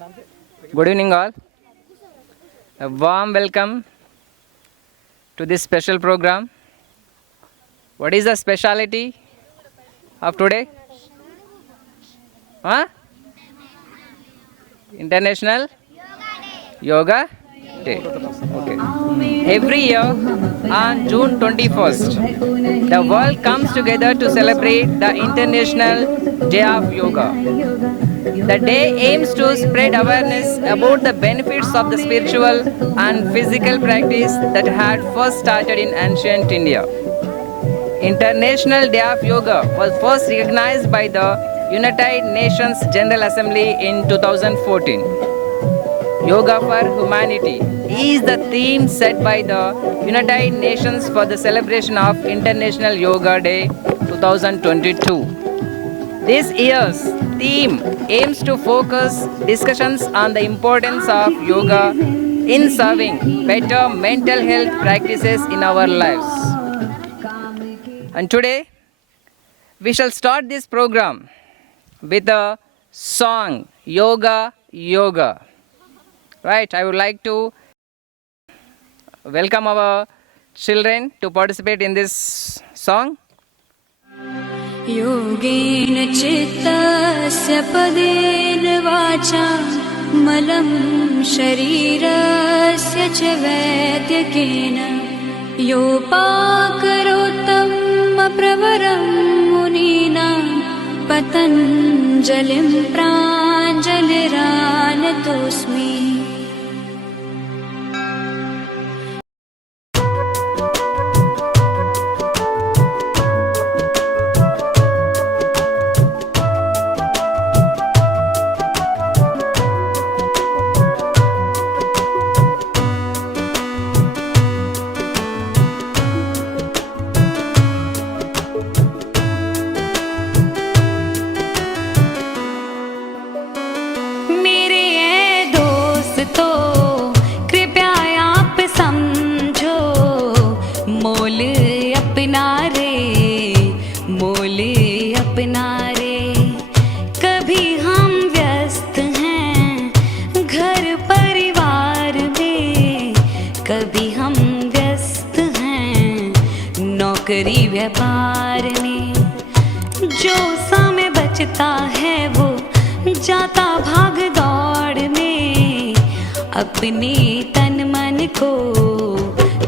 Good evening, all. A warm welcome to this special program. What is the speciality of today? Huh? International Yoga Day. Okay. Every year on June 21st, the world comes together to celebrate the International Day of Yoga. The day aims to spread awareness about the benefits of the spiritual and physical practice that had first started in ancient India. International Day of Yoga was first recognized by the United Nations General Assembly in 2014. Yoga for Humanity is the theme set by the United Nations for the celebration of International Yoga Day 2022. This year's theme aims to focus discussions on the importance of yoga in serving better mental health practices in our lives. And today, we shall start this program with a song, Yoga Yoga. Right, I would like to welcome our children to participate in this song. योगेन चित्तस्य पदेन वाचा मलं शरीरस्य च वैद्यकेन योपाकरोत्तं प्रवरं मुनीनां पतञ्जलिं प्राञ्जलिरानतोऽस्मि। नौकरी व्यापार में जो समय बचता है वो जाता भाग दौड़ में अपने तन मन को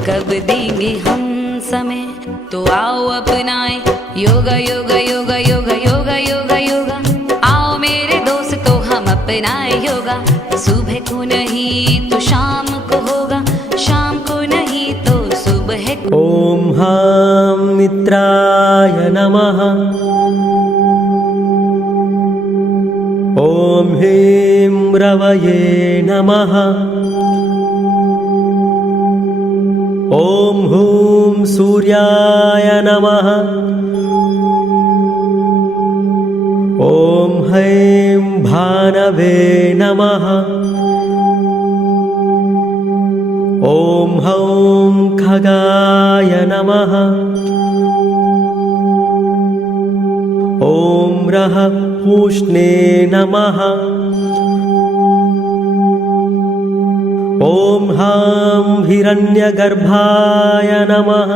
कब देंगे हम समय। तो आओ अपनाए योगा योगा योगा योगा योगा योगा योगा। आओ मेरे दोस्तों हम अपनाए योगा। सुबह को नहीं तो शाम को होगा, शाम को नहीं तो सुबह को। ओम हम मित्राय नमः। ओम ह्रीं रवये नमः। ओम हूं सूर्याय नमः। ओम हैं भानवे नमः। ओम हौं खगाय नमः। ओम रः पूष्णे नमः। ओम हां हिरण्यगर्भाय नमः।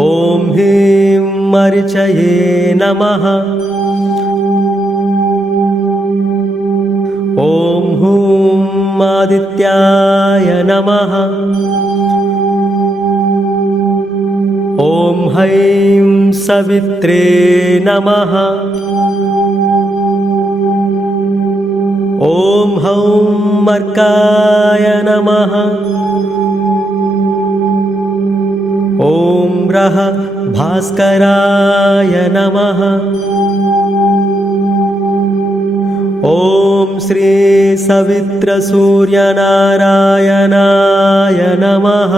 ओम ह्रीं मरीचये नमः। ओम हूं आदित्याय नमः। ओम हैं सवित्रे नमः। ओम हौं अर्काय नमः। ओम रः भास्कराय नमः। ओम श्री सवित्र सूर्यनारायणाय नमः।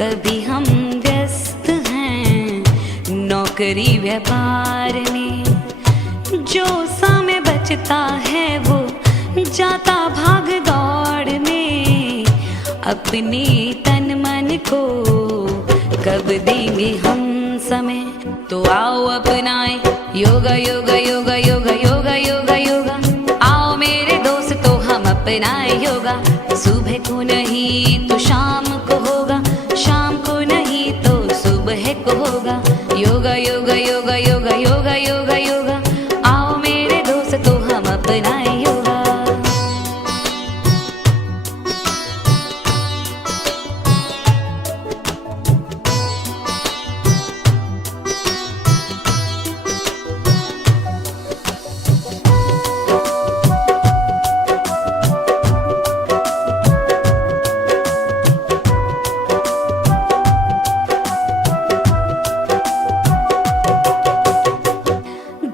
कभी हम व्यस्त हैं नौकरी व्यापार में, जो समय बचता है वो जाता भाग दौड़ में, अपने तन मन को कब देंगे हम समय। तो आओ अपनाए योगा योगा योगा योगा योगा योगा योगा, आओ मेरे दोस्तों हम अपनाए योगा। सुबह को नहीं तो शाम को होगा, शाम को नहीं तो सुबह को होगा। योगा योगा योगा योगा योगा योगा योगा, आओ मेरे दोस्तों हम अपनाए योगा।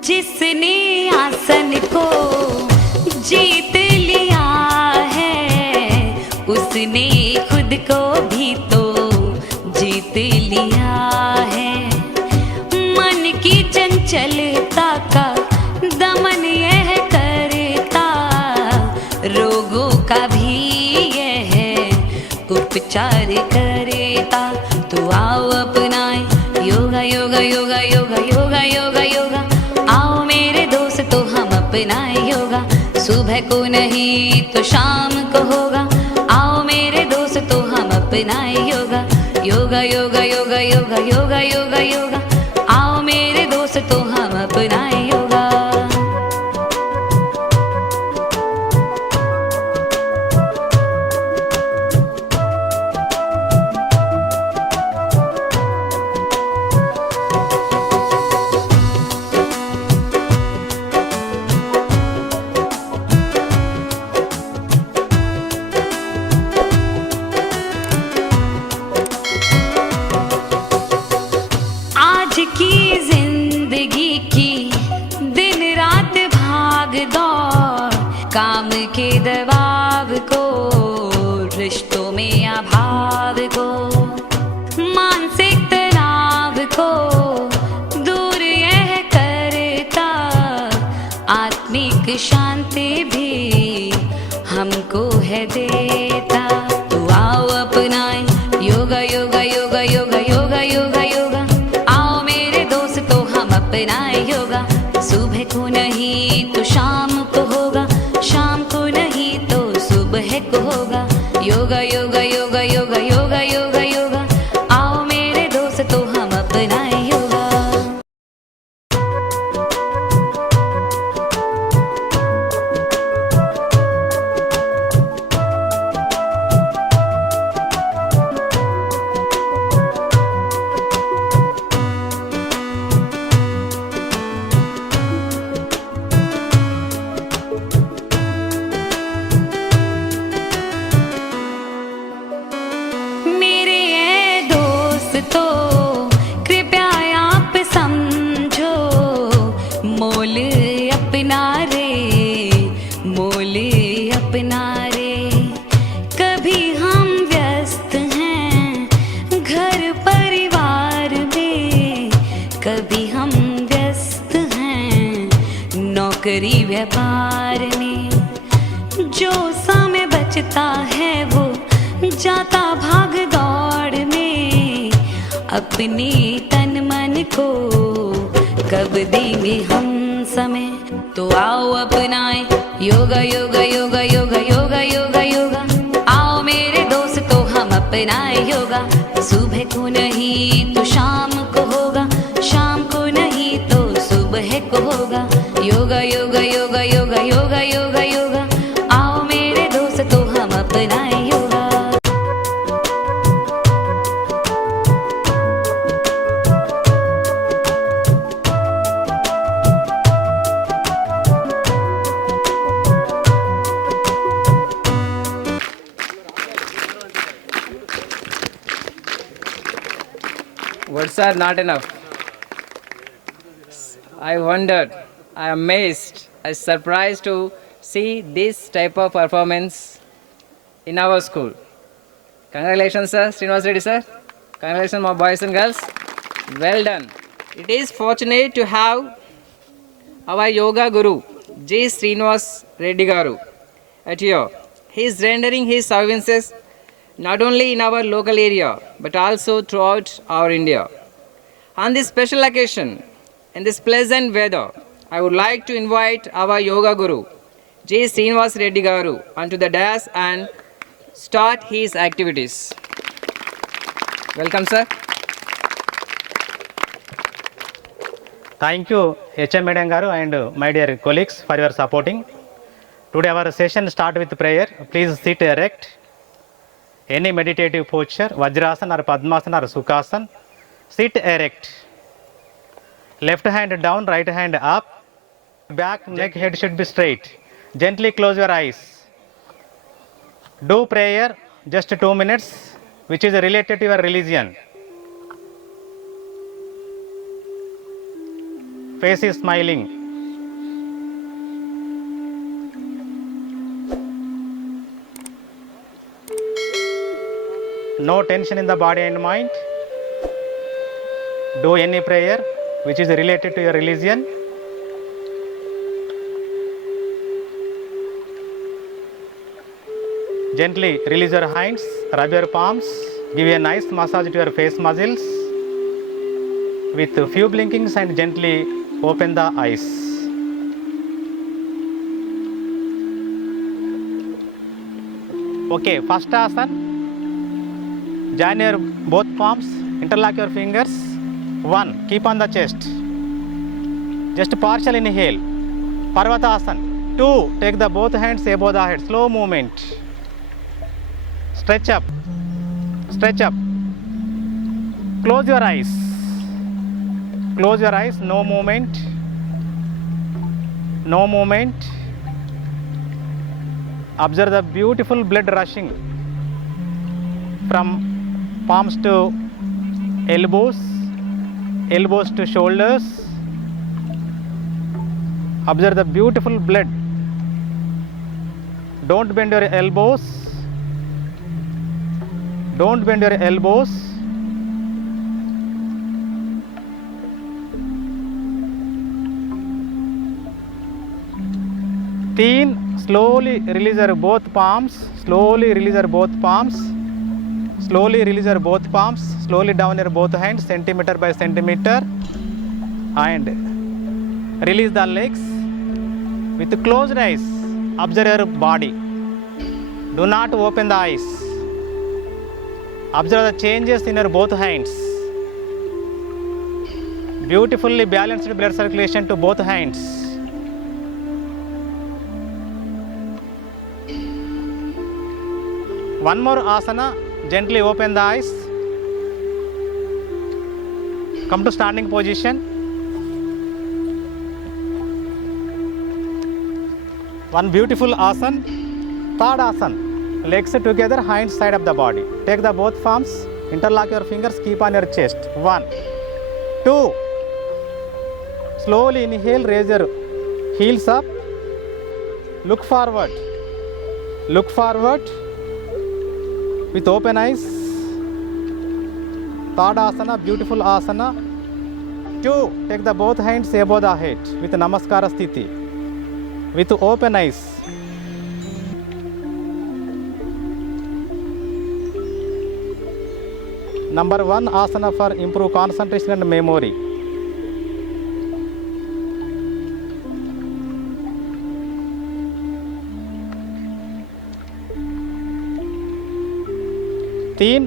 जिसने आसन को जीत लिया है, उसने खुद को भी तो जीत लिया है। मन की चंचलता का दमन यह करता, रोगों का भी यह उपचार करता। तो आओ अपनाए योगा योगा योगा योगा योगा योगा योगा, आओ मेरे दोस्तों हम अपनाए योगा। सुबह को नहीं तो शाम को होगा, आओ मेरे दोस्तों हम अपनाए योगा। योगा योगा योगा योगा योगा योगा योगा, आओ मेरे दोस्तों हम अपनाए योगा। की जिंदगी की दिन रात भाग दौड़, काम के दबाव को, रिश्तों में अभाव को, मानसिक तनाव को दूर यह करता, आत्मिक शांति भी हमको है देता। तो आओ अपनाए योगा योगा योगा योगा योगा योगा योगा, अपनाए योगा। सुबह को नहीं तो शाम को होगा, शाम को नहीं तो सुबह को होगा। योगा योगा योगा योगा योगा योगा योगा, आओ मेरे दोस्तों हम अपनाए योगा। कभी हम व्यस्त हैं नौकरी व्यापार में, जो समय बचता है वो जाता भाग दौड़ में, अपने तन मन को कब देंगे हम समय। तो आओ अपनाए योगा योगा योगा योगा योगा योगा योगा, आओ मेरे दोस्तों हम अपनाए योगा। सुबह को नहीं तो शाम को होगा, शाम को नहीं तो सुबह को होगा। योगा योगा योगा योगा योगा योगा योगा, आओ मेरे दोस्तों हम अपनाए yoga. Words are not enough. I wondered, I am amazed, I was surprised to see this type of performance in our school. Congratulations, sir, Srinivas Reddy sir. Congratulations, my boys and girls. Well done. It is fortunate to have our yoga guru, J. Srinivas Reddy Garu, at here. He is rendering his services not only in our local area but also throughout our India. On this special occasion, in this pleasant weather, I would like to invite our yoga guru, J. Srinivas Reddy Garu, onto the dais and start his activities. Welcome, sir. Thank you, HM Madam Garu and my dear colleagues for your supporting. Today our session start with prayer. Please sit erect. Any meditative posture, Vajrasana or Padmasana or Sukhasana. Sit erect. Left hand down, right hand up. Back, neck, head should be straight. Gently close your eyes. Do prayer just 2 minutes, which is related to your religion. Face is smiling. No tension in the body and mind. Do any prayer which is related to your religion. Gently release your hands, rub your palms, give a nice massage to your face muscles. With a few blinkings and gently open the eyes. Okay, first asana. Join your both palms, interlock your fingers. 1. Keep on the chest. Just partial inhale. Parvatasana. 2. Take the both hands above the head. Slow movement. Stretch up. Stretch up. Close your eyes. Close your eyes. No movement. No movement. Observe the beautiful blood rushing from palms to elbows, elbows to shoulders. Observe the beautiful blood. Don't bend your elbows. Don't bend your elbows. Slowly release your both palms. Slowly release your both palms. Slowly release your both palms. Slowly down your both hands, centimeter by centimeter. And release the legs. With closed eyes, observe your body. Do not open the eyes. Observe the changes in your both hands. Beautifully balanced blood circulation to both hands. One more asana. Gently open the eyes. Come to standing position. One beautiful asana. Third asana. Legs together, hands side of the body. Take the both palms. Interlock your fingers. Keep on your chest. 1, 2. Slowly inhale. Raise your heels up. Look forward. Look forward. With open eyes. Third asana, beautiful asana. 2. Take the both hands above the head with namaskara sthiti. With open eyes. Number 1 asana for improve concentration and memory.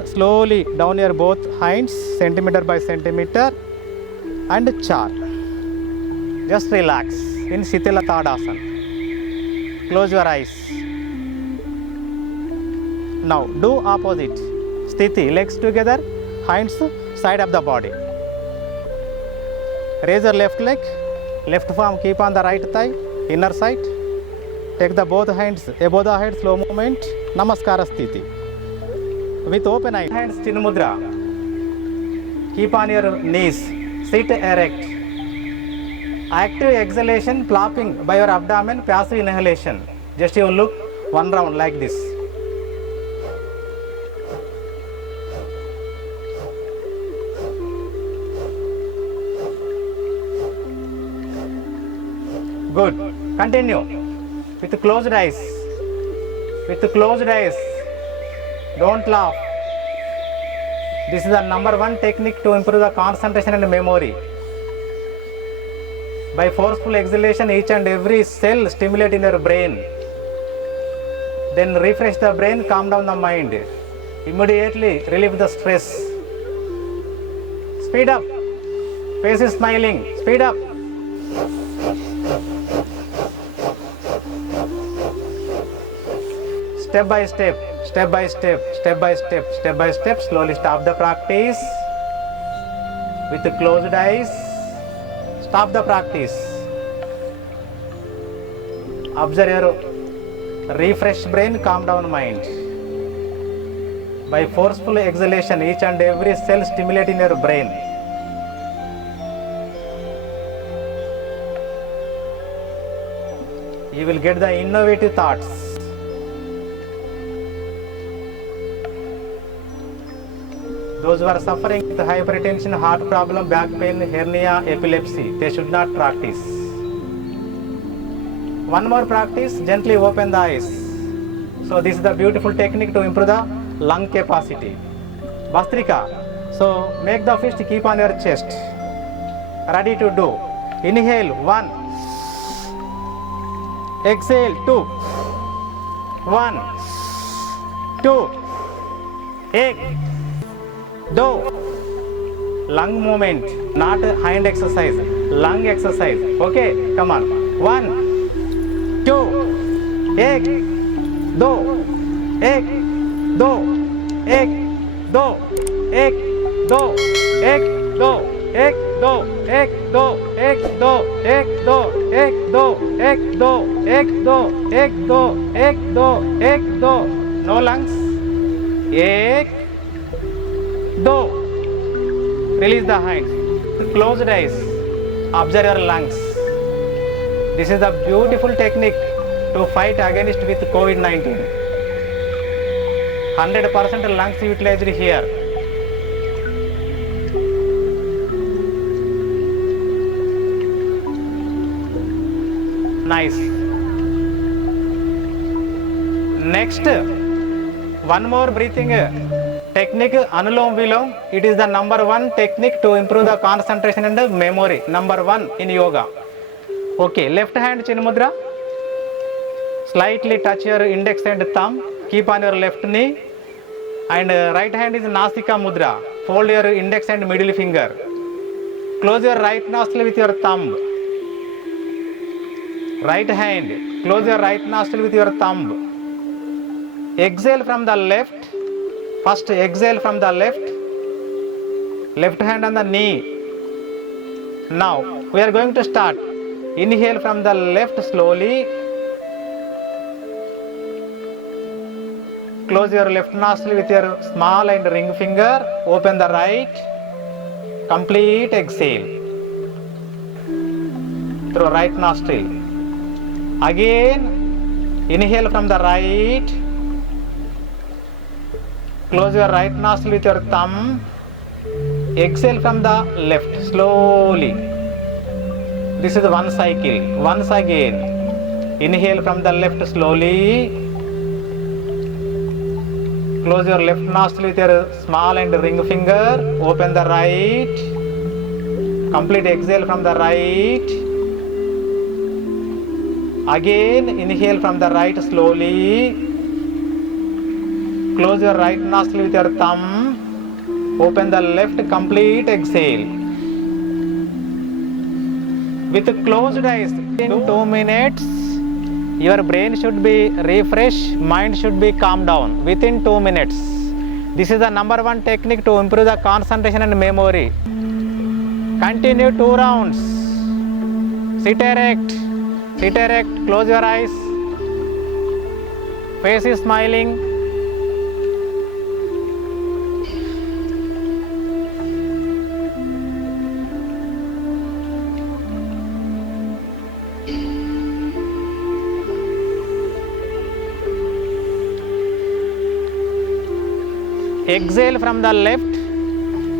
Slowly down your both hands, centimeter by centimeter, and char. Just relax in Shitala Tadasana. Close your eyes. Now do opposite. Sthiti, legs together, hands side of the body. Raise your left leg, left palm keep on the right thigh, inner side. Take the both hands above the head, slow movement, Namaskara Sthiti. With open eyes, hands chin mudra. Keep on your knees, sit erect. Active exhalation, flopping by your abdomen, passive inhalation. Just you look one round like this. Good. Continue. With closed eyes. With closed eyes. Don't laugh. This is the number one technique to improve the concentration and memory. By forceful exhalation, each and every cell stimulate in your brain. Then refresh the brain, calm down the mind. Immediately relieve the stress. Speed up. Face is smiling. Speed up. Step by step, step by step, step by step, step by step. Slowly stop the practice. With the closed eyes, stop the practice. Observe your refresh brain, calm down mind. By forceful exhalation, each and every cell stimulate in your brain. You will get the innovative thoughts. Those who are suffering with hypertension, heart problem, back pain, hernia, epilepsy, they should not practice. One more practice, gently open the eyes. So this is the beautiful technique to improve the lung capacity. Bastrika, so make the fist keep on your chest. Ready to do. Inhale, 1. Exhale, 2. 1, 2. 1, 2. Lung movement, not hand exercise, lung exercise. Okay, come on. 1, 2. 1, 2. 1, 2. 1, 2. 1, 2. 1, 2. 1, 2. 1, 2. 1, 2. 1, 2. 1, 2. 1, 2. 1, 2. 1, 2. 1, 2. 1, 2. No lungs. 1, 2. Release the hands. Closed eyes. Observe your lungs. This is the beautiful technique to fight against with COVID-19. 100% lungs utilized here. Nice. Next, one more breathing technique, Anulom Vilom. It is the number one technique to improve the concentration and memory. Number one in yoga. Okay, left hand chin mudra. Slightly touch your index and thumb. Keep on your left knee. And right hand is Nasika mudra. Fold your index and middle finger. Close your right nostril with your thumb. Right hand. Close your right nostril with your thumb. Exhale from the left. First exhale from the left. Left hand on the knee. Now we are going to start. Inhale from the left slowly. Close your left nostril with your small and ring finger. Open the right. Complete exhale through right nostril. Again, inhale from the right. Close your right nostril with your thumb. Exhale from the left slowly. This is one cycle. Once again, inhale from the left slowly. Close your left nostril with your small and ring finger. Open the right. Complete exhale from the right. Again, inhale from the right slowly. Close your right nostril with your thumb. Open the left, complete exhale. With closed eyes, in 2 minutes, your brain should be refreshed, mind should be calmed down within 2 minutes. This is the number one technique to improve the concentration and memory. Continue 2 rounds. Sit erect. Sit erect, close your eyes. Face is smiling. Exhale from the left,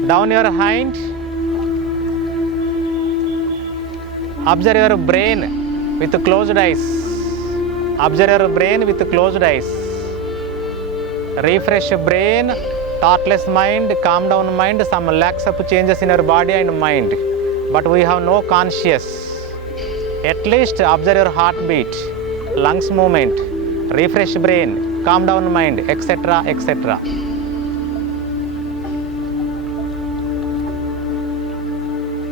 down your hand. Observe your brain. with closed eyes. Observe your brain with closed eyes. Refresh brain, thoughtless mind, calm down mind, some lakhs of changes in your body and mind. But we have no conscious. At least observe your heartbeat, lungs movement, refresh brain, calm down mind, etc. etc.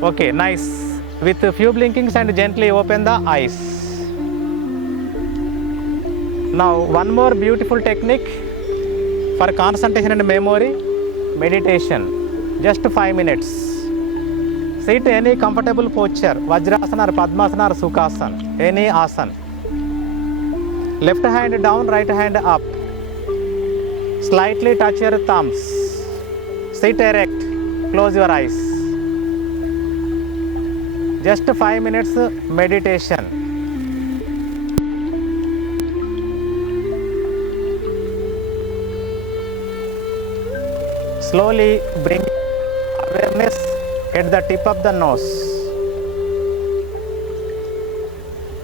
Okay, nice. With a few blinkings and gently open the eyes. Now one more beautiful technique for concentration and memory, meditation. Just 5 minutes. Sit any comfortable posture, Vajrasana or Padmasana or Sukhasana, any asana. Left hand down, right hand up. Slightly touch your thumbs. Sit erect, close your eyes. Just 5 minutes meditation. Slowly bring awareness at the tip of the nose.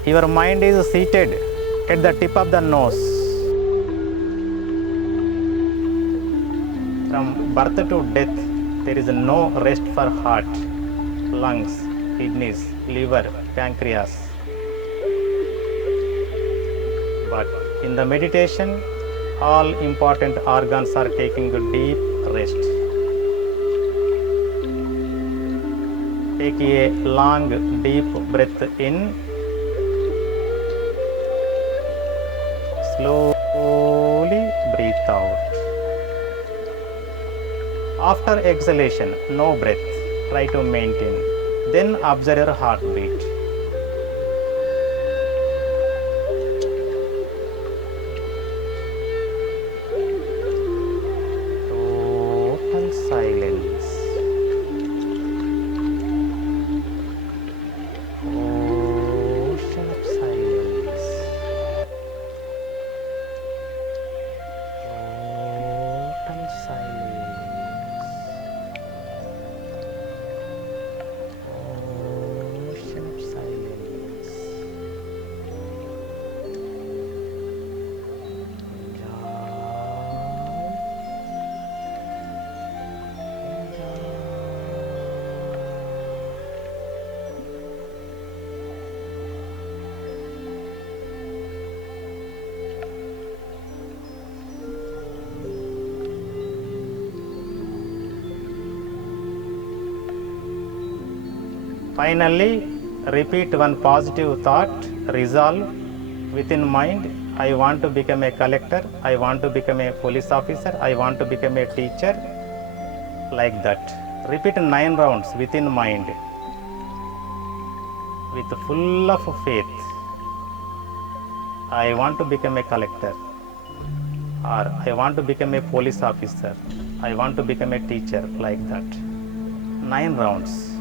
Your mind is seated at the tip of the nose. From birth to death, there is no rest for heart, lungs, kidneys, liver, pancreas. But in the meditation, all important organs are taking a deep rest. Take a long, deep breath in. Slowly breathe out. After exhalation, no breath. Try to maintain. Then observe your heartbeat. Total silence. Ocean of silence. Total silence. Ocean of silence. Finally, repeat one positive thought, resolve within mind. I want to become a collector, I want to become a police officer, I want to become a teacher, like that. Repeat 9 rounds within mind with full of faith. I want to become a collector, or I want to become a police officer, I want to become a teacher, like that. 9 rounds.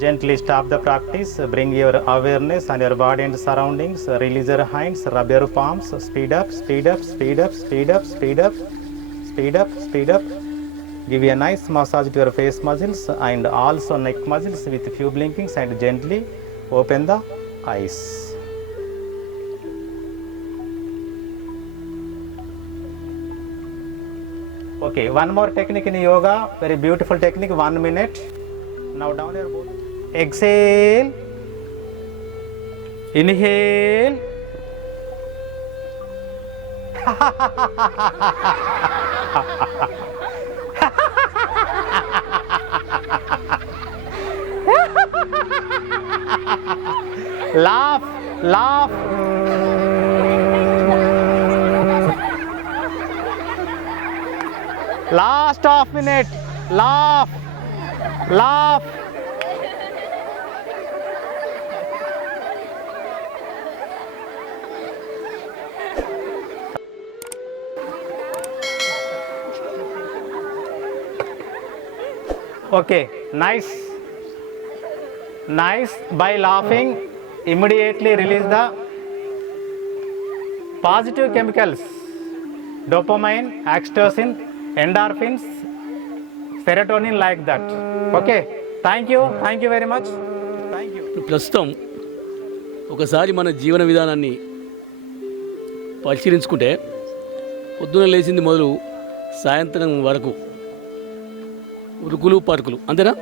Gently stop the practice, bring your awareness on your body and surroundings, release your hands, rub your palms, speed up, speed up, speed up, speed up, speed up, speed up, speed up. Give a nice massage to your face muscles and also neck muscles with few blinkings and gently open the eyes. Okay, one more technique in yoga, very beautiful technique, 1 minute. Now down your both. Exhale, inhale, laugh, laugh. Last half minute, laugh, laugh. Okay, nice. Nice. By laughing, immediately release the positive chemicals, dopamine, oxytocin, endorphins, serotonin, like that. Okay. Thank you very much. Thank you. ప్రస్తుతం ఒకసారి మన జీవన విధానాన్ని పరిశీలించుకుంటే పొద్దున లేచింది మొదలు సాయంత్రం వరకు ఉరుకులు పరుకులు, అంతేనా?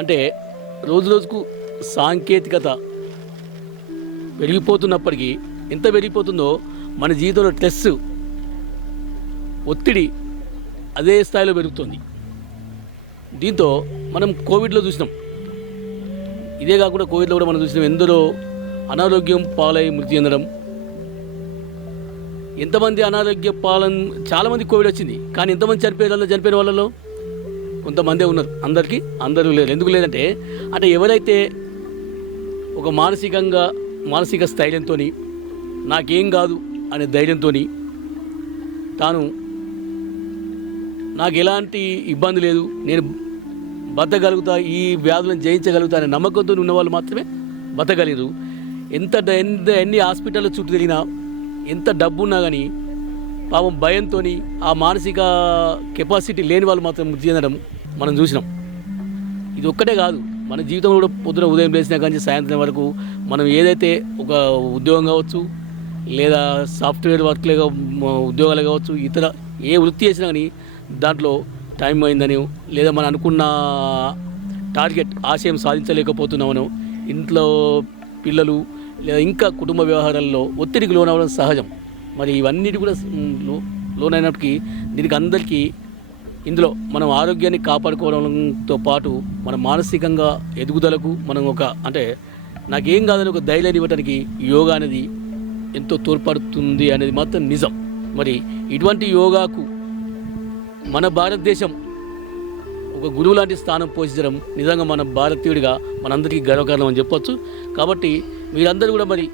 అంటే రోజు రోజుకు సాంకేతికత పెరిగిపోతున్నప్పటికీ ఎంత పెరిగిపోతుందో మన జీవితంలో స్ట్రెస్, ఒత్తిడి అదే స్థాయిలో పెరుగుతుంది. దీంతో మనం కోవిడ్లో చూసినాం. ఇదే కాకుండా కోవిడ్లో కూడా మనం చూసినాం ఎందరో అనారోగ్యం పాలై మృతి చెందడం. ఎంతమంది అనారోగ్య చాలామంది కోవిడ్ వచ్చింది, కానీ ఎంతమంది చనిపోయిన వాళ్ళలో కొంతమందే ఉన్నారు. అందరూ లేరు. ఎందుకు లేదంటే ఎవరైతే ఒక మానసిక స్థైర్యంతో నాకేం కాదు అనే ధైర్యంతో తాను నాకు ఎలాంటి ఇబ్బంది లేదు, నేను బతకగలుగుతా, ఈ వ్యాధులను జయించగలుగుతా అనే నమ్మకంతో ఉన్న వాళ్ళు మాత్రమే బతకగలరు. ఎన్ని హాస్పిటల్ చుట్టూ తిరిగినా, ఎంత డబ్బు ఉన్నా కానీ పాపం భయంతో ఆ మానసిక కెపాసిటీ లేని వాళ్ళు మాత్రం మృతి చెందడం మనం చూసినాం. ఇది ఒక్కటే కాదు, మన జీవితంలో కూడా పొద్దున ఉదయం లేచినా కానీ సాయంత్రం వరకు మనం ఏదైతే ఒక ఉద్యోగం కావచ్చు, లేదా సాఫ్ట్వేర్ వర్క్లే ఉద్యోగాలు కావచ్చు, ఇతర ఏ వృత్తి చేసినా కానీ దాంట్లో టైం అయిందని, లేదా మనం అనుకున్న టార్గెట్ ఆశయం సాధించలేకపోతున్నామనో, ఇంట్లో పిల్లలు లేదా ఇంకా కుటుంబ వ్యవహారాల్లో ఒత్తిడికి లోనవ్వడం సహజం. మరి ఇవన్నిటి కూడా లోనైనప్పటికీ దీనికి అందరికీ ఇందులో మనం ఆరోగ్యాన్ని కాపాడుకోవడంతో పాటు మన మానసికంగా ఎదుగుదలకు మనం నాకేం కాదని ఒక ధైర్యాన్ని ఇవ్వడానికి యోగా అనేది ఎంతో తోడ్పడుతుంది అనేది మాత్రం నిజం. మరి ఇటువంటి యోగాకు మన భారతదేశం ఒక గురువు లాంటి స్థానం పోషించడం నిజంగా మన భారతీయుడిగా మనందరికీ గర్వకారణం అని చెప్పొచ్చు. కాబట్టి మీరందరూ కూడా మరి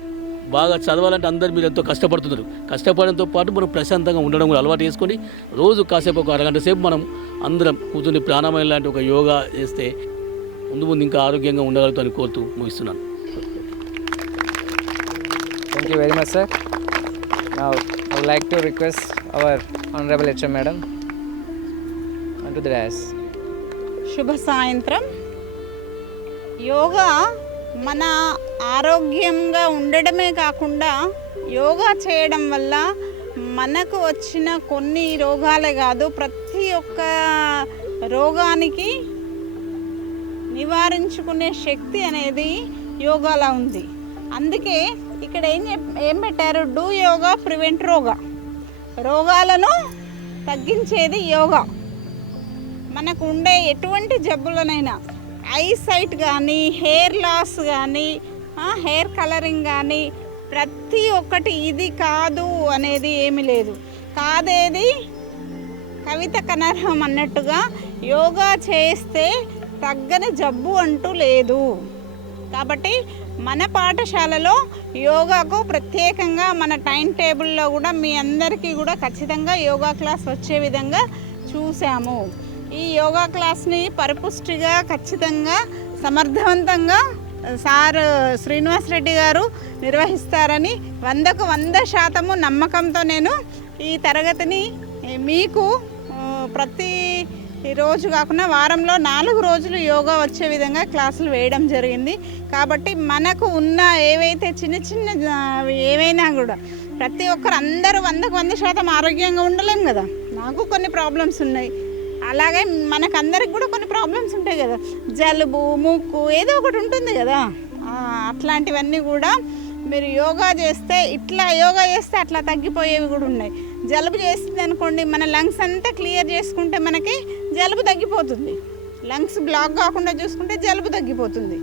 బాగా చదవాలంటే అందరూ మీరు ఎంతో కష్టపడుతున్నారు. కష్టపడడంతో పాటు మనం ప్రశాంతంగా ఉండడం కూడా అలవాటు చేసుకొని రోజు కాసేపు ఒక అరగంట సేపు మనం అందరం కూర్చొని ప్రాణాయామం లాంటి ఒక యోగా చేస్తే ముందు ఇంకా ఆరోగ్యంగా ఉండగలుగుతామని కోరుతూ ముగిస్తున్నాను. Thank you very much, sir. Now, I would like to request our Honorable HM Madam onto the dais. శుభ సాయంత్రం. యోగా మన ఆరోగ్యంగా ఉండడమే కాకుండా యోగా చేయడం వల్ల మనకు వచ్చిన కొన్ని రోగాలే కాదు, ప్రతి ఒక్క రోగానికి నివారించుకునే శక్తి అనేది యోగాలో ఉంది. అందుకే ఇక్కడ ఏం పెట్టారు, డూ యోగా ప్రివెంట్ రోగాలను తగ్గించేది యోగా. మనకు ఉండే ఎటువంటి జబ్బులనైనా, ఐసైట్ కానీ, హెయిర్ లాస్ కానీ, హెయిర్ కలరింగ్ కానీ, ప్రతి ఒక్కటి ఇది కాదు అనేది ఏమీ లేదు. కాదేది కవిత కనర్హం అన్నట్టుగా యోగా చేస్తే తగ్గని జబ్బు అంటూ లేదు. కాబట్టి మన పాఠశాలలో యోగాకు ప్రత్యేకంగా మన టైం టేబుల్లో కూడా మీ అందరికీ కూడా ఖచ్చితంగా యోగా క్లాస్ వచ్చే విధంగా చూసాము. ఈ యోగా క్లాస్ని పరిపుష్టిగా ఖచ్చితంగా సమర్థవంతంగా సార్ శ్రీనివాస్ రెడ్డి గారు నిర్వహిస్తారని 100కు 100% నమ్మకంతో నేను ఈ తరగతిని మీకు ప్రతి రోజు కాకుండా వారంలో 4 రోజులు యోగా వచ్చే విధంగా క్లాసులు వేయడం జరిగింది. కాబట్టి మనకు ఉన్న ఏవైతే చిన్న ఏవైనా కూడా ప్రతి ఒక్కరు అందరూ 100కు 100% ఆరోగ్యంగా ఉండలేం కదా. నాకు కొన్ని ప్రాబ్లమ్స్ ఉన్నాయి, అలాగే మనకందరికి కూడా కొన్ని ప్రాబ్లమ్స్ ఉంటాయి కదా, జలుబు, ముక్కు ఏదో ఒకటి ఉంటుంది కదా. అట్లాంటివన్నీ కూడా మీరు యోగా చేస్తే అట్లా తగ్గిపోయేవి కూడా ఉన్నాయి. జలుబు చేస్తుంది అనుకోండి, మన లంగ్స్ అంతా క్లియర్ చేసుకుంటే మనకి జలుబు తగ్గిపోతుంది. లంగ్స్ బ్లాక్ కాకుండా చూసుకుంటే జలుబు తగ్గిపోతుంది.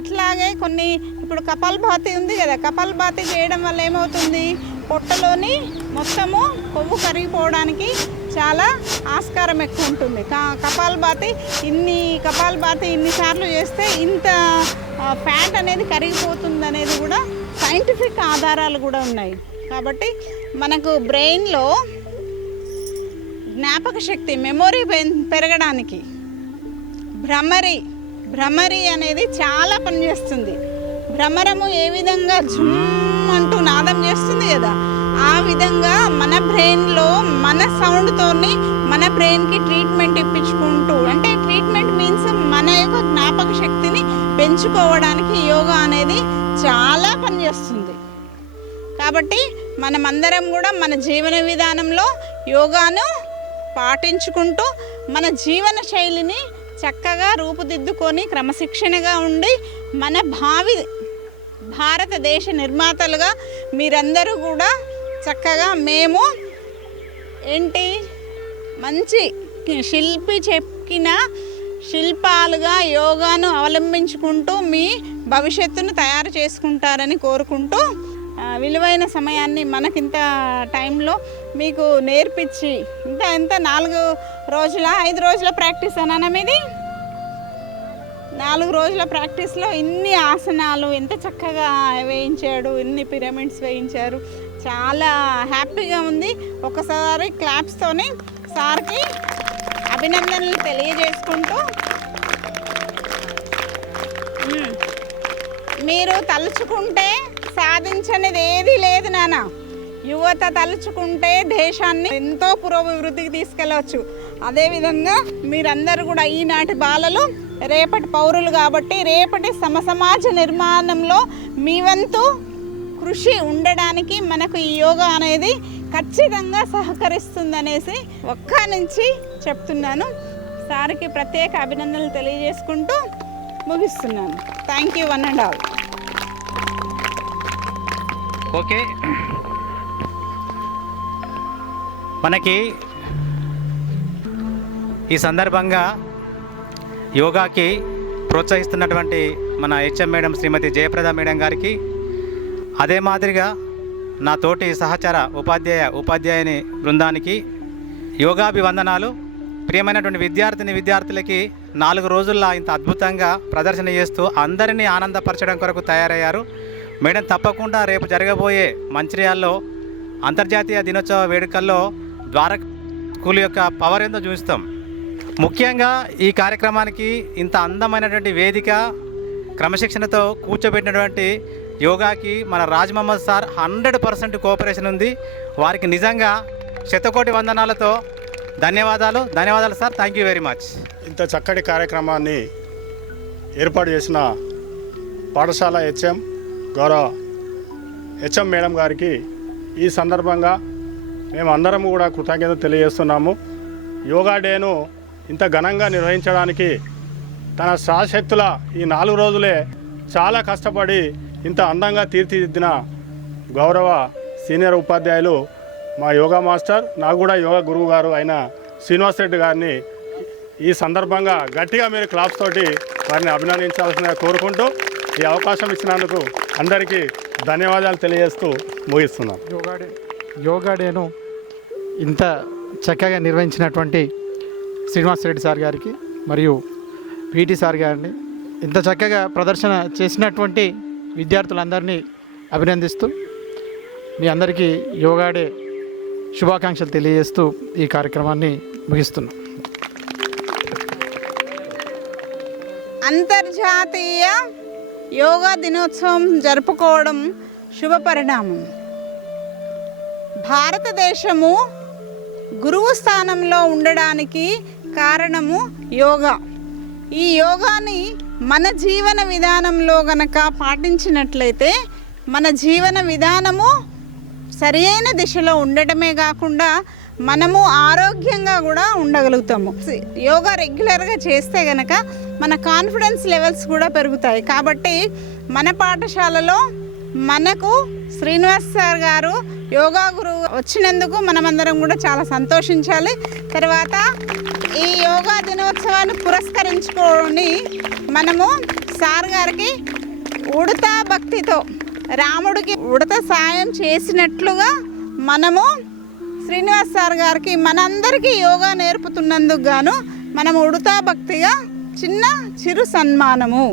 అట్లాగే కొన్ని ఇప్పుడు కపాలభాతి ఉంది కదా, కపాలభాతి చేయడం వల్ల ఏమవుతుంది, పొట్టలోని మొత్తము కొవ్వు కరిగిపోవడానికి చాలా ఆస్కారం ఎక్కువ ఉంటుంది. కపాలభాతి ఇన్నిసార్లు చేస్తే ఇంత ఫ్యాట్ అనేది కరిగిపోతుంది అనేది కూడా సైంటిఫిక్ ఆధారాలు కూడా ఉన్నాయి. కాబట్టి మనకు బ్రెయిన్లో జ్ఞాపక శక్తి, మెమొరీ పెరగడానికి భ్రమరి అనేది చాలా పనిచేస్తుంది. భ్రమరము ఏ విధంగా జుమ్ అంటూ నాదం చేస్తుంది కదా, ఆ విధంగా మన బ్రెయిన్లో మన సౌండ్తోని మన బ్రెయిన్కి ట్రీట్మెంట్ ఇప్పించుకుంటూ, అంటే ట్రీట్మెంట్ మీన్స్ మన యొక్క జ్ఞాపక శక్తిని పెంచుకోవడానికి యోగా అనేది చాలా పనిచేస్తుంది. కాబట్టి మనమందరం కూడా మన జీవన విధానంలో యోగాను పాటించుకుంటూ మన జీవన శైలిని చక్కగా రూపుదిద్దుకొని క్రమశిక్షణగా ఉండి మన భారతదేశ నిర్మాతలుగా మీరందరూ కూడా చక్కగా మేము మంచి శిల్పి చెక్కిన శిల్పాలుగా యోగాను అవలంబించుకుంటూ మీ భవిష్యత్తును తయారు చేసుకుంటారని కోరుకుంటూ, విలువైన సమయాన్ని మనకింత టైంలో మీకు నేర్పించి ఎంత 4 రోజుల 5 రోజుల ప్రాక్టీస్ అన్నా మీది 4 రోజుల ప్రాక్టీస్లో ఇన్ని ఆసనాలు ఎంత చక్కగా వేయించాడు, ఇన్ని పిరమిడ్స్ వేయించారు. చాలా హ్యాపీగా ఉంది. ఒకసారి క్లాప్స్తోని సార్కి అభినందనలు తెలియజేసుకుంటూ, మీరు తలుచుకుంటే సాధించనిది ఏదీ లేదు నాన్న. యువత తలుచుకుంటే దేశాన్ని ఎంతో పురోభివృద్ధికి తీసుకెళ్ళవచ్చు. అదేవిధంగా మీరందరూ కూడా ఈనాటి బాలలు రేపటి పౌరులు కాబట్టి రేపటి సమాజ నిర్మాణంలో మీ వంతు కృషి ఉండడానికి మనకు ఈ యోగా అనేది ఖచ్చితంగా సహకరిస్తుందనేసి నుంచి చెప్తున్నాను. సార్కి ప్రత్యేక అభినందనలు తెలియజేసుకుంటూ ముగిస్తున్నాను. Thank you one and all. Okay, మనకి ఈ సందర్భంగా యోగాకి ప్రోత్సహిస్తున్నటువంటి మన హెచ్ఎం మేడం శ్రీమతి జయప్రద మేడం గారికి, అదే మాదిరిగా నా తోటి సహచర ఉపాధ్యాయుని బృందానికి యోగాభివందనాలు. ప్రియమైనటువంటి విద్యార్థులకి 4 రోజుల్లో ఇంత అద్భుతంగా ప్రదర్శన చేస్తూ అందరినీ ఆనందపరచడం కొరకు తయారయ్యారు. మేడం తప్పకుండా రేపు జరగబోయే మంచిర్యాలలో అంతర్జాతీయ దినోత్సవ వేడుకల్లో ద్వారక స్కూల్ యొక్క పవర్ ఏందో చూస్తాం. ముఖ్యంగా ఈ కార్యక్రమానికి ఇంత అందమైనటువంటి వేదిక, క్రమశిక్షణతో కూర్చోబెట్టినటువంటి యోగాకి మన రాజ్ మహమ్మద్ సార్ 100% కోఆపరేషన్ ఉంది. వారికి నిజంగా శతకోటి వందనాలతో ధన్యవాదాలు sir. Thank you very much. ఇంత చక్కటి కార్యక్రమాన్ని ఏర్పాటు చేసిన పాఠశాల గౌరవ హెచ్ఎం మేడం గారికి ఈ సందర్భంగా మేము అందరం కూడా కృతజ్ఞత తెలియజేస్తున్నాము. యోగా డేను ఇంత ఘనంగా నిర్వహించడానికి తన శాశక్తుల ఈ 4 రోజులే చాలా కష్టపడి ఇంత అందంగా తీర్చిదిద్దిన గౌరవ సీనియర్ ఉపాధ్యాయులు మా యోగా మాస్టర్, నాకు కూడా యోగా గురువు గారు అయిన శ్రీనివాస్ రెడ్డి గారిని ఈ సందర్భంగా గట్టిగా మీరు క్లాప్స్ తోటి వారిని అభినందించాల్సిన కోరుకుంటూ ఈ అవకాశం ఇచ్చినందుకు అందరికీ ధన్యవాదాలు తెలియజేస్తూ ముగిస్తున్నాం. యోగా డేను ఇంత చక్కగా నిర్వహించినటువంటి శ్రీనివాస్ రెడ్డి సార్ గారికి మరియు పీటీ సార్ గారిని, ఇంత చక్కగా ప్రదర్శన చేసినటువంటి విద్యార్థులందరినీ అభినందిస్తూ మీ అందరికీ యోగా డే శుభాకాంక్షలు తెలియజేస్తూ ఈ కార్యక్రమాన్ని ముగిస్తున్నాం. అంతర్జాతీయ యోగా దినోత్సవం జరుపుకోవడం శుభపరిణామం. భారతదేశము గురువు స్థానంలో ఉండడానికి కారణము యోగా. ఈ యోగాని మన జీవన విధానంలో గనక పాటించినట్లయితే మన జీవన విధానము సరియైన దిశలో ఉండటమే కాకుండా మనము ఆరోగ్యంగా కూడా ఉండగలుగుతాము. యోగా రెగ్యులర్గా చేస్తే గనక మన కాన్ఫిడెన్స్ లెవెల్స్ కూడా పెరుగుతాయి. కాబట్టి మన పాఠశాలలో మనకు శ్రీనివాస్ సార్ గారు యోగా గురువు వచ్చినందుకు మనమందరం కూడా చాలా సంతోషించాలి. తర్వాత ఈ యోగా దినోత్సవాన్ని పురస్కరించుకొని మనము సార్ గారికి ఉడతా భక్తితో రాముడికి ఉడత సాయం చేసినట్లుగా మనము శ్రీనివాస్ సార్ గారికి మనందరికీ యోగా నేర్పుతున్నందుకు గాను మనము ఉడతా భక్తిగా చిరు సన్మానము.